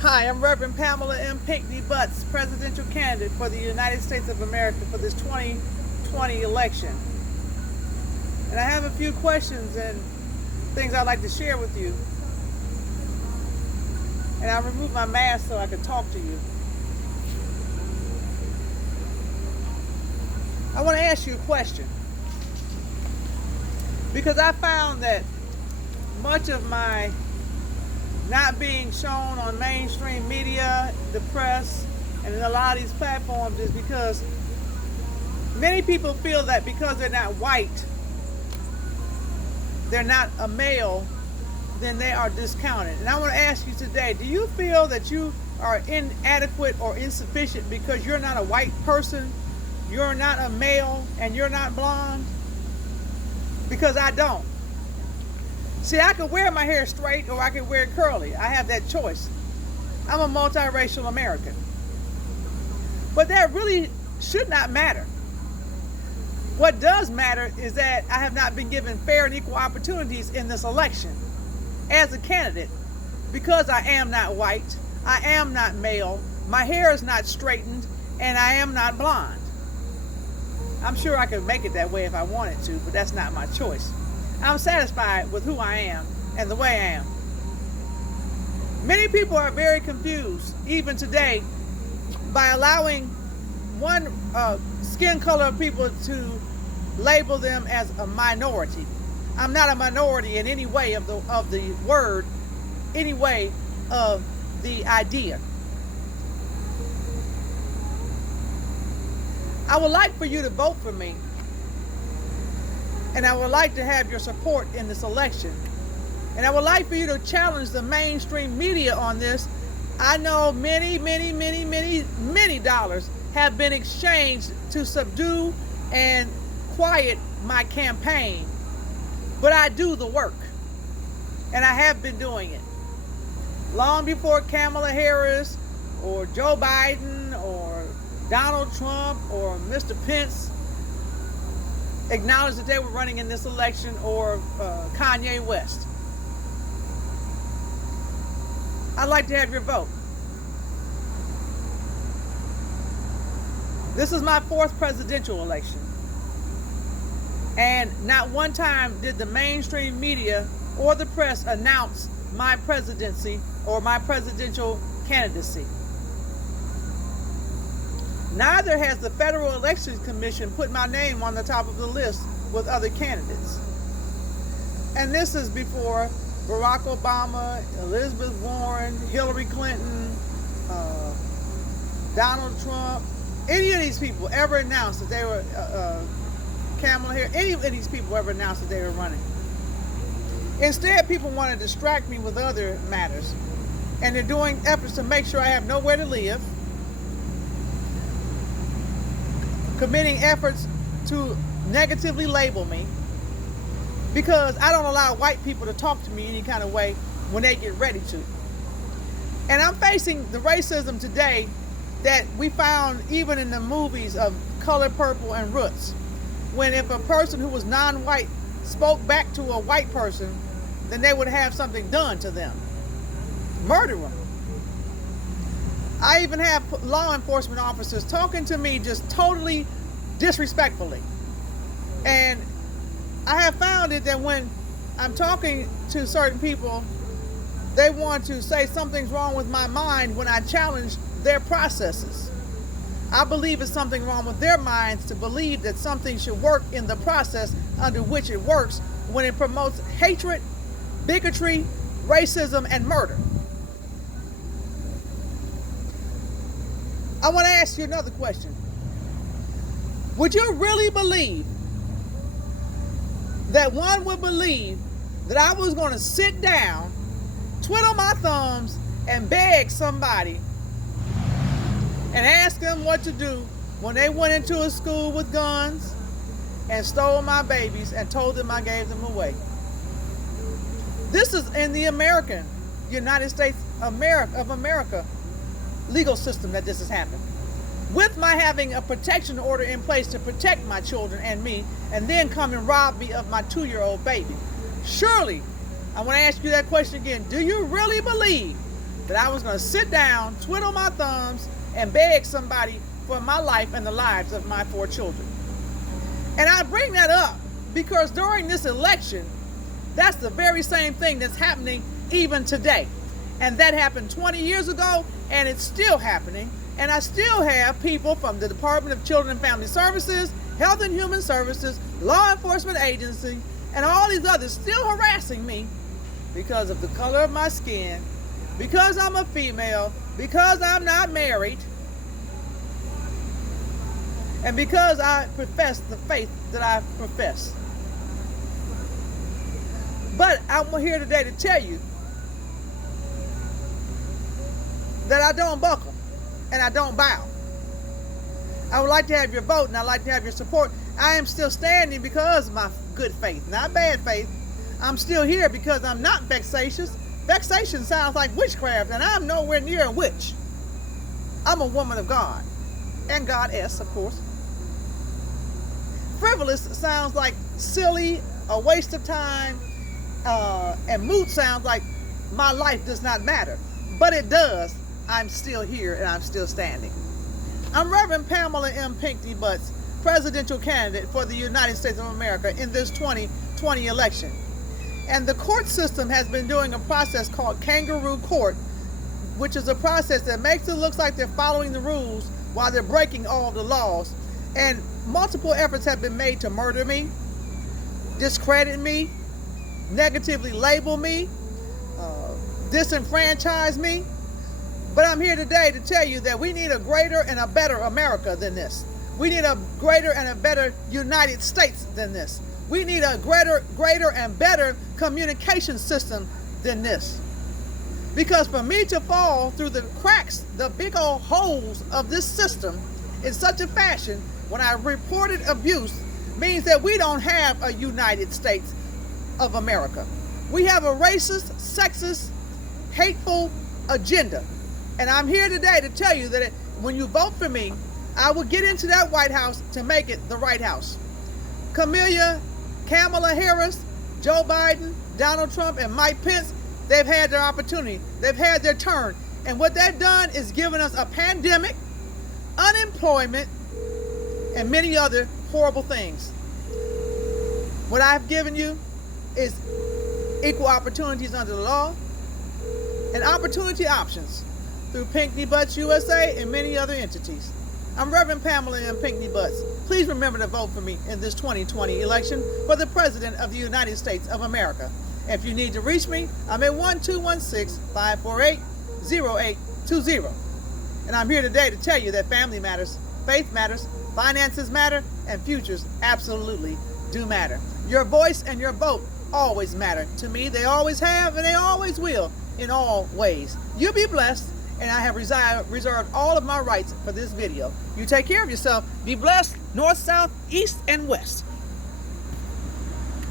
Hi, I'm Reverend Pamela M. Pinckney Butts, presidential candidate for the United States of America for this 2020 election. And I have a few questions and things I'd like to share with you. And I removed my mask so I could talk to you. I want to ask you a question, because I found that much of my not being shown on mainstream media, the press, and in a lot of these platforms is because many people feel that because they're not white, they're not a male, then they are discounted. And I want to ask you today, do you feel that you are inadequate or insufficient because you're not a white person, you're not a male, and you're not blonde? Because I don't. See, I could wear my hair straight or I could wear it curly. I have that choice. I'm a multiracial American. But that really should not matter. What does matter is that I have not been given fair and equal opportunities in this election as a candidate, because I am not white, I am not male, my hair is not straightened, and I am not blonde. I'm sure I could make it that way if I wanted to, but that's not my choice. I'm satisfied with who I am and the way I am. Many people are very confused, even today, by allowing one skin color of people to label them as a minority. I'm not a minority in any way of the word, any way of the idea. I would like for you to vote for me, and I would like to have your support in this election. And I would like for you to challenge the mainstream media on this. I know many dollars have been exchanged to subdue and quiet my campaign. But I do the work, and I have been doing it. Long before Kamala Harris or Joe Biden or Donald Trump or Mr. Pence acknowledged that they were running in this election, or Kanye West. I'd like to have your vote. This is my fourth presidential election. And not one time did the mainstream media or the press announce my presidency or my presidential candidacy. Neither has the Federal Election Commission put my name on the top of the list with other candidates. And this is before Barack Obama, Elizabeth Warren, Hillary Clinton, Donald Trump, any of these people ever announced that they were, Kamala Harris, any of these people ever announced that they were running. Instead, people want to distract me with other matters. And they're doing efforts to make sure I have nowhere to live, committing efforts to negatively label me, because I don't allow white people to talk to me any kind of way when they get ready to. And I'm facing the racism today that we found even in the movies of Color Purple and Roots, when if a person who was non-white spoke back to a white person, then they would have something done to them. Murder them. I even have law enforcement officers talking to me just totally disrespectfully. And I have found it that when I'm talking to certain people, they want to say something's wrong with my mind when I challenge their processes. I believe it's something wrong with their minds to believe that something should work in the process under which it works, when it promotes hatred, bigotry, racism, and murder. I want to ask you another question. Would you really believe that one would believe that I was going to sit down, twiddle my thumbs, and beg somebody and ask them what to do when they went into a school with guns and stole my babies and told them I gave them away? This is in the United States of America legal system that this has happened. With my having a protection order in place to protect my children and me, and then come and rob me of my 2-year-old baby. Surely, I want to ask you that question again. Do you really believe that I was going to sit down, twiddle my thumbs, and beg somebody for my life and the lives of my 4 children. And I bring that up because during this election, that's the very same thing that's happening even today. And that happened 20 years ago, and it's still happening. And I still have people from the Department of Children and Family Services, Health and Human Services, law enforcement agencies, and all these others still harassing me because of the color of my skin, because I'm a female, because I'm not married, and because I profess the faith that I profess. But I'm here today to tell you that I don't buckle and I don't bow. I would like to have your vote and I'd like to have your support. I am still standing because of my good faith, not bad faith. I'm still here because I'm not vexatious. Vexation sounds like witchcraft, and I'm nowhere near a witch. I'm a woman of God, and goddess, of course. Frivolous sounds like silly, a waste of time, and moot sounds like my life does not matter. But it does. I'm still here, and I'm still standing. I'm Reverend Pamela M. Pinckney Butts, presidential candidate for the United States of America in this 2020 election. And the court system has been doing a process called kangaroo court, which is a process that makes it look like they're following the rules while they're breaking all the laws. And multiple efforts have been made to murder me, discredit me, negatively label me, disenfranchise me. But I'm here today to tell you that we need a greater and a better America than this. We need a greater and a better United States than this. We need a greater and better communication system than this. Because for me to fall through the cracks, the big old holes of this system in such a fashion when I reported abuse means that we don't have a United States of America. We have a racist, sexist, hateful agenda. And I'm here today to tell you that when you vote for me, I will get into that White House to make it the right house. Kamala Harris, Joe Biden, Donald Trump, and Mike Pence, they've had their opportunity. They've had their turn. And what they've done is given us a pandemic, unemployment, and many other horrible things. What I've given you is equal opportunities under the law and opportunity options through Pinckney Butts USA and many other entities. I'm Reverend Pamela M. Pinckney Butts. Please remember to vote for me in this 2020 election for the President of the United States of America. If you need to reach me, I'm at 1-216-548-0820. And I'm here today to tell you that family matters, faith matters, finances matter, and futures absolutely do matter. Your voice and your vote always matter. To me, they always have and they always will in all ways. You be blessed. And I have reserved all of my rights for this video. You take care of yourself. Be blessed, north, south, east, and west.